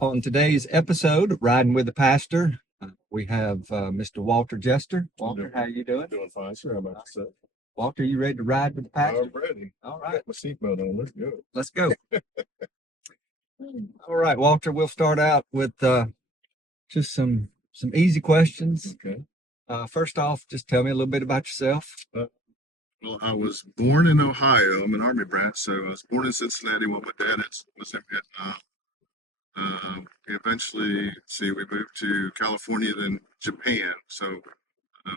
On today's episode of Riding with the Pastor, we have Mr. Walter Jester. Walter, how are you doing? Doing fine, sir. How about yourself? Walter, you ready to ride with the pastor? I'm ready. All I right, got my seatbelt on. Let's go. let's go. All right, Walter, we'll start out with just some easy questions. Okay. First off, just tell me a little bit about yourself. Well, I was born in Ohio. I'm an Army brat, so I was born in Cincinnati while my dad was in Vietnam. Eventually, see, we moved to California, then Japan. So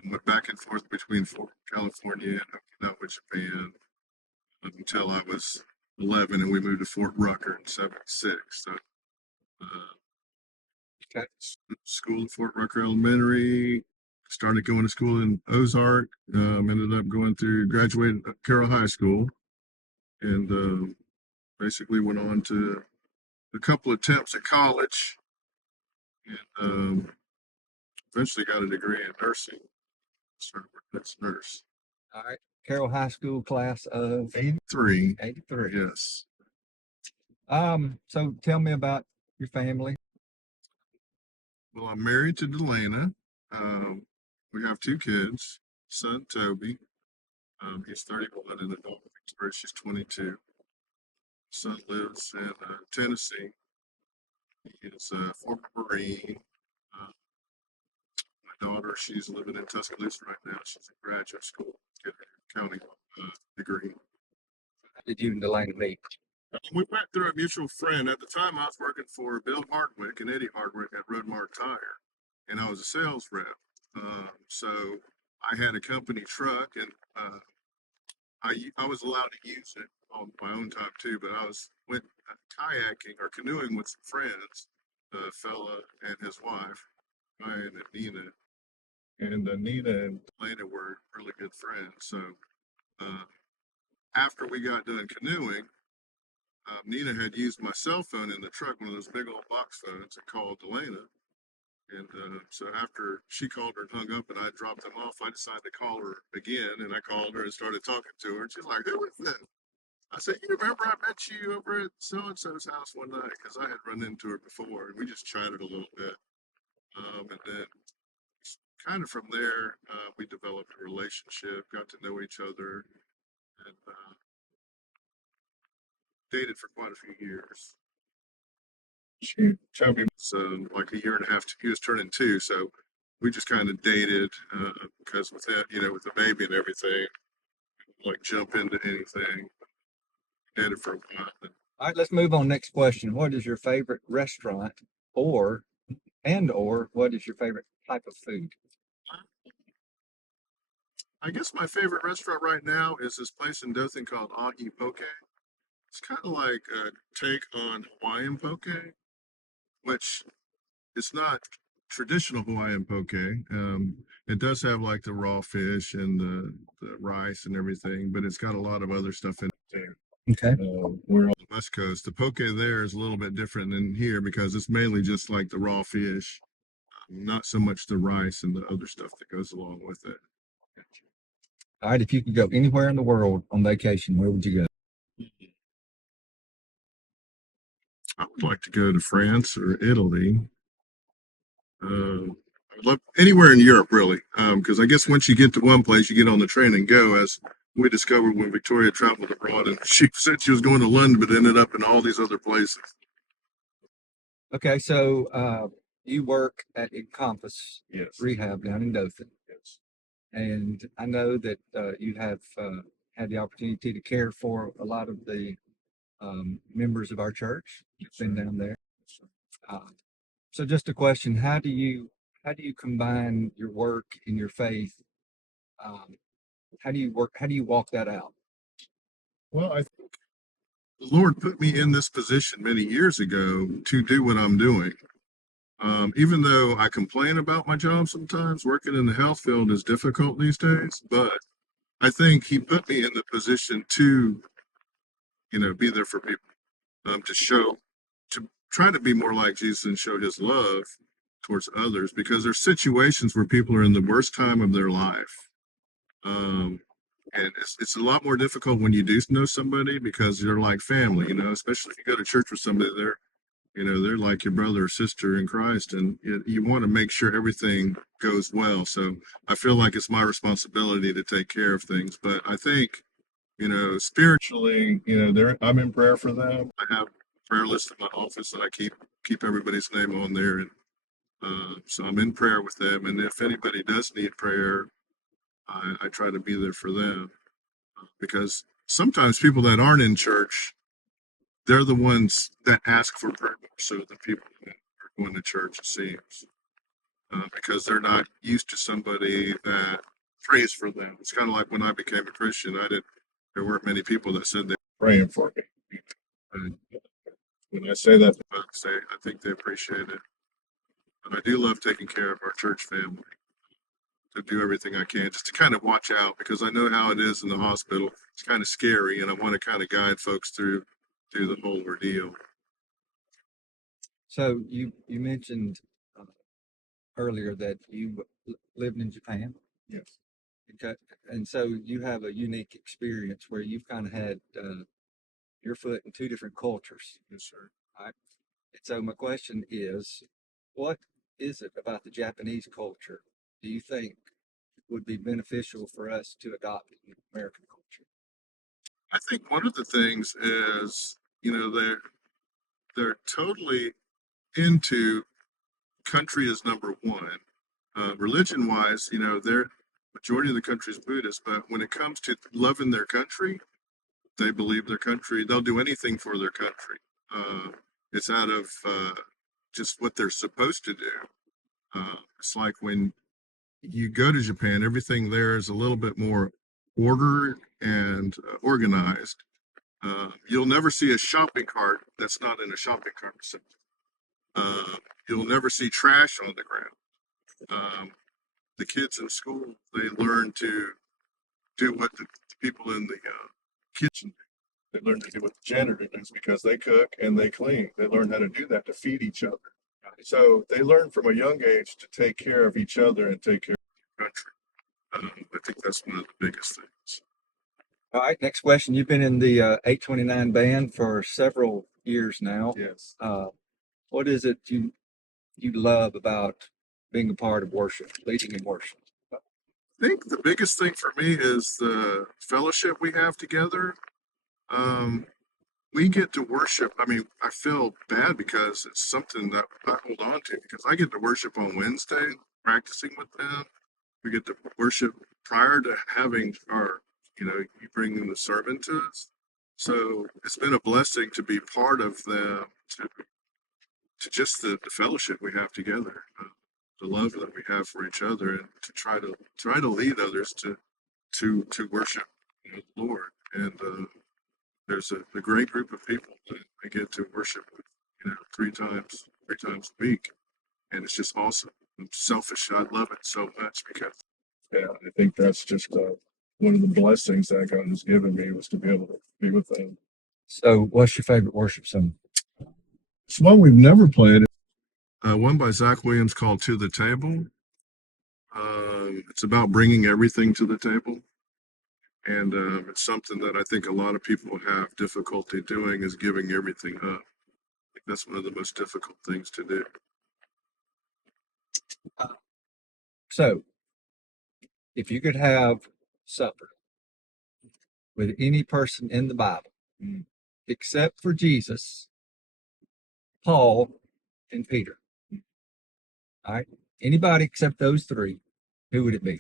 went back and forth between California and Okinawa, Japan, until I was 11, and we moved to Fort Rucker in '76. So uh, Okay. school at Fort Rucker Elementary, started going to school in Ozark, ended up going through, graduated at Carroll High School, and basically went on to a couple attempts at college, and eventually got a degree in nursing. Started working as a nurse. All right. Carroll High School class of 83. 83. Yes. So tell me about your family. Well, I'm married to Delana. We have two kids, son Toby. He's 31, and the daughter Victoria, she's 22. Son lives in Tennessee. He is a former Marine. Uh, my daughter, she's living in Tuscaloosa right now. She's in graduate school, getting her accounting degree. How did you and Delaney meet? We met through a mutual friend. At the time, I was working for Bill Hardwick and Eddie Hardwick at Roadmark Tire, and I was a sales rep. So I had a company truck, and I was allowed to use it on my own time too. But I went kayaking or canoeing with some friends, a fella and his wife, Ryan and Nina, and Nina and Elena were really good friends. So uh, after we got done canoeing, Nina had used my cell phone in the truck, one of those big old box phones, and called Delana. And so after she called her and hung up and I dropped them off, I decided to call her again. And I called her and started talking to her. And she's like, "Who is that?" I said, "You remember I met you over at so-and-so's house one night?" Because I had run into her before. And we just chatted a little bit. And then kind of from there, we developed a relationship, got to know each other, and dated for quite a few years. Chubby was like a year and a half. He was turning 2, so we just kind of dated because with that, with the baby and everything, like jump into anything. Did it for a while. All right, let's move on. Next question. What is your favorite restaurant or what is your favorite type of food? I guess my favorite restaurant right now is this place in Dothan called Ahi Poke. It's kind of like a take on Hawaiian poke, which it's not traditional Hawaiian poke. It does have like the raw fish and the rice and everything, but it's got a lot of other stuff in it too. Okay. We're on the West Coast. The poke there is a little bit different than here because it's mainly just like the raw fish, not so much the rice and the other stuff that goes along with it. All right, if you could go anywhere in the world on vacation, where would you go? I would like to go to France or Italy. I'd love anywhere in Europe, really, because I guess once you get to one place, you get on the train and go. As we discovered when Victoria traveled abroad, and she said she was going to London, but ended up in all these other places. Okay, so you work at Encompass Yes. Rehab down in Dothan, Yes. and I know that you have had the opportunity to care for a lot of the members of our church. You've been down there. Uh, so just a question: how do you combine your work and your faith? Um, how do you work? How do you walk that out? Well, I think the Lord put me in this position many years ago to do what I'm doing. Even though I complain about my job sometimes, working in the health field is difficult these days, but I think He put me in the position to, be there for people, to try to be more like Jesus and show His love towards others, because there's situations where people are in the worst time of their life. And it's a lot more difficult when you do know somebody because they're like family, especially if you go to church with somebody there. They're like your brother or sister in Christ, and you want to make sure everything goes well. So I feel like it's my responsibility to take care of things. But I think, spiritually, I'm in prayer for them. I have a prayer list in my office, and I keep everybody's name on there, and so I'm in prayer with them. And if anybody does need prayer, I try to be there for them, because sometimes people that aren't in church, they're the ones that ask for prayer. So the people that are going to church, it seems, because they're not used to somebody that prays for them. It's kind of like when I became a Christian, there weren't many people that said they were praying for me. And when I say that, I think they appreciate it. And I do love taking care of our church family, to do everything I can just to kind of watch out, because I know how it is in the hospital. It's kind of scary, and I want to kind of guide folks through the whole ordeal. So you mentioned uh, earlier that you lived in Japan. Yes. Okay. And so you have a unique experience where you've kind of had your foot in two different cultures. Yes, sir. Right? And so my question is, what is it about the Japanese culture do you think would be beneficial for us to adopt in American culture? I think one of the things is, they're totally into country as number one. Religion wise, their majority of the country is Buddhist, but when it comes to loving their country, they believe their country. They'll do anything for their country. It's out of just what they're supposed to do. It's like when you go to Japan, everything there is a little bit more ordered and organized. You'll never see a shopping cart that's not in a shopping cart. Uh, you'll never see trash on the ground. The kids in school, they learn to do what the people in the kitchen do. They learn to do what the janitor does because they cook and they clean. They learn how to do that to feed each other. So they learn from a young age to take care of each other and take care of the country. I think that's one of the biggest things. All right, next question. You've been in the 829 band for several years now. Yes. What is it you love about being a part of worship, leading in worship? I think the biggest thing for me is the fellowship we have together. Um, we get to worship. I mean, I feel bad because it's something that I hold on to, because I get to worship on Wednesday, practicing with them. We get to worship prior to having you bring in the sermon to us. So it's been a blessing to be part of them, to just the fellowship we have together, the love that we have for each other, and to try to lead others to worship, the Lord. And there's a great group of people that I get to worship with, three times a week, and it's just awesome. I'm selfish. I love it so much because, yeah, I think that's just one of the blessings that God has given me, was to be able to be with them. So, what's your favorite worship song? It's one we've never played. One by Zach Williams called "To the Table." It's about bringing everything to the table, and it's something that I think a lot of people have difficulty doing, is giving everything up. I think that's one of the most difficult things to do. So, if you could have supper with any person in the Bible, except for Jesus, Paul, and Peter, all right, anybody except those three, who would it be?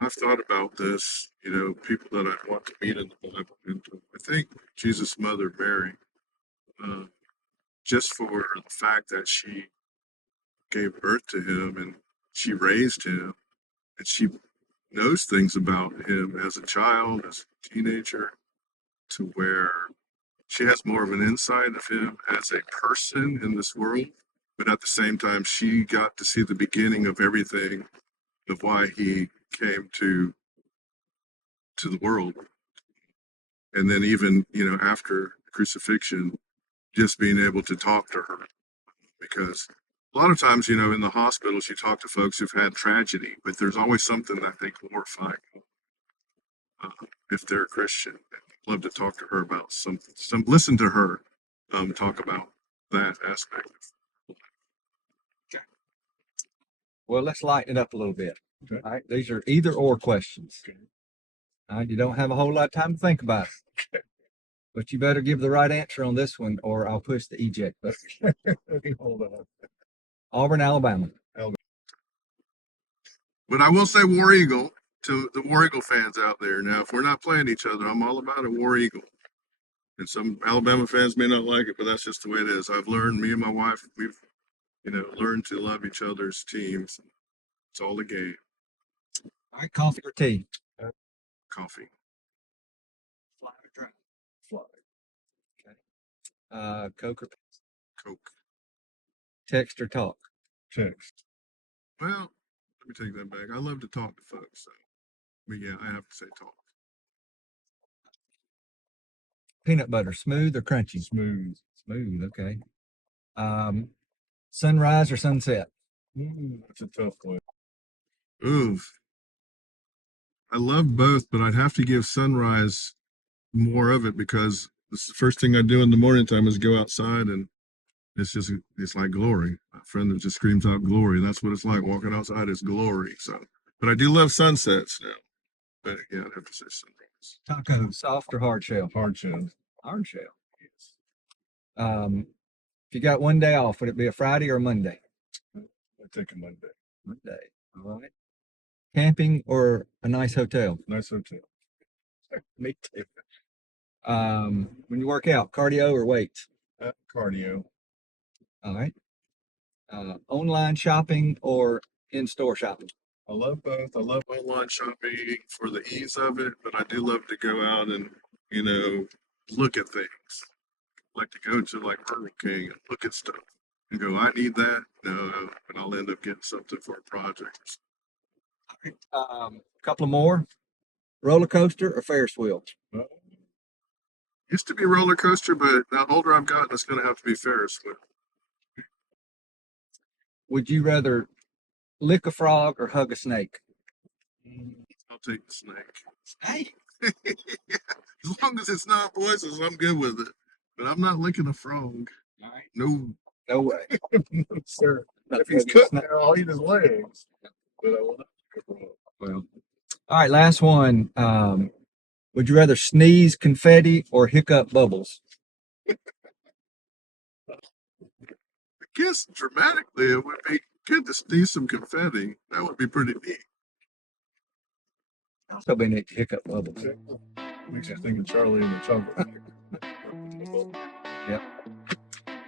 I've thought about this, people that I want to meet in the Bible, and I think Jesus' mother, Mary, uh, just for the fact that she gave birth to him and she raised him, and she knows things about him as a child, as a teenager, to where she has more of an insight of him as a person in this world. But at the same time, she got to see the beginning of everything, of why he came to the world. And then even, after crucifixion, just being able to talk to her. Because a lot of times, in the hospitals, you talk to folks who've had tragedy, but there's always something that they glorify, uh, if they're a Christian. I'd love to talk to her about some listen to her, talk about that aspect. Well, let's lighten it up a little bit. Okay. All right. These are either or questions. Okay. All right. You don't have a whole lot of time to think about it. But you better give the right answer on this one or I'll push the eject button. Okay, hold on. Auburn, Alabama. But I will say War Eagle to the War Eagle fans out there. Now, if we're not playing each other, I'm all about a War Eagle. And some Alabama fans may not like it, but that's just the way it is. I've learned, me and my wife, we've, learned to love each other's teams. It's all a game. All right. Coffee or tea? Coffee. Fly or dry? Fly. Coke or Coke. text or talk? Text. Well, let me take that back. I love to talk to folks, so but yeah, I have to say talk. Peanut butter, smooth or crunchy? Smooth. Smooth. Okay. Sunrise or sunset? That's a tough one. Oof. I love both, but I'd have to give sunrise more of it because this is the first thing I do in the morning time is go outside and it's like glory. A friend that just screams out glory. That's what it's like walking outside is glory. So, but I do love sunsets now. But yeah, I'd have to say sunrise. Taco, soft or hard shell? Hard shell. Hard shell. If you got one day off, would it be a Friday or a Monday? I take a Monday. Monday. All right. Camping or a nice hotel? Nice hotel. Me too. When you work out, cardio or weights? Cardio. All right. Online shopping or in-store shopping? I love both. I love online shopping for the ease of it, but I do love to go out and, look at things. I like to go to like Burger King and look at stuff and go, I need that. No, and I'll end up getting something for a project. A couple of more. Roller coaster or Ferris wheel? Used to be roller coaster, but the older I've gotten, it's going to have to be Ferris wheel. Would you rather lick a frog or hug a snake? I'll take the snake. Snake? As long as it's not poisonous, I'm good with it. But I'm not licking a frog. All right. No. No way. No, sir. Not If he's hugging a cooking, snake. I'll eat his legs. But I will not cook him up. Well, all right, last one. Would you rather sneeze confetti or hiccup bubbles? I guess dramatically, it would be good to sneeze some confetti. That would be pretty neat. Also been neat to hiccup bubbles. Makes you think of Charlie and the Chocolate. Yep.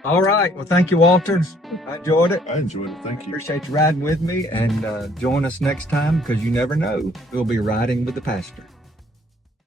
All right. Well, thank you, Walter. I enjoyed it. I enjoyed it. Thank you. Appreciate you riding with me, and join us next time because you never know. We'll be riding with the pastor.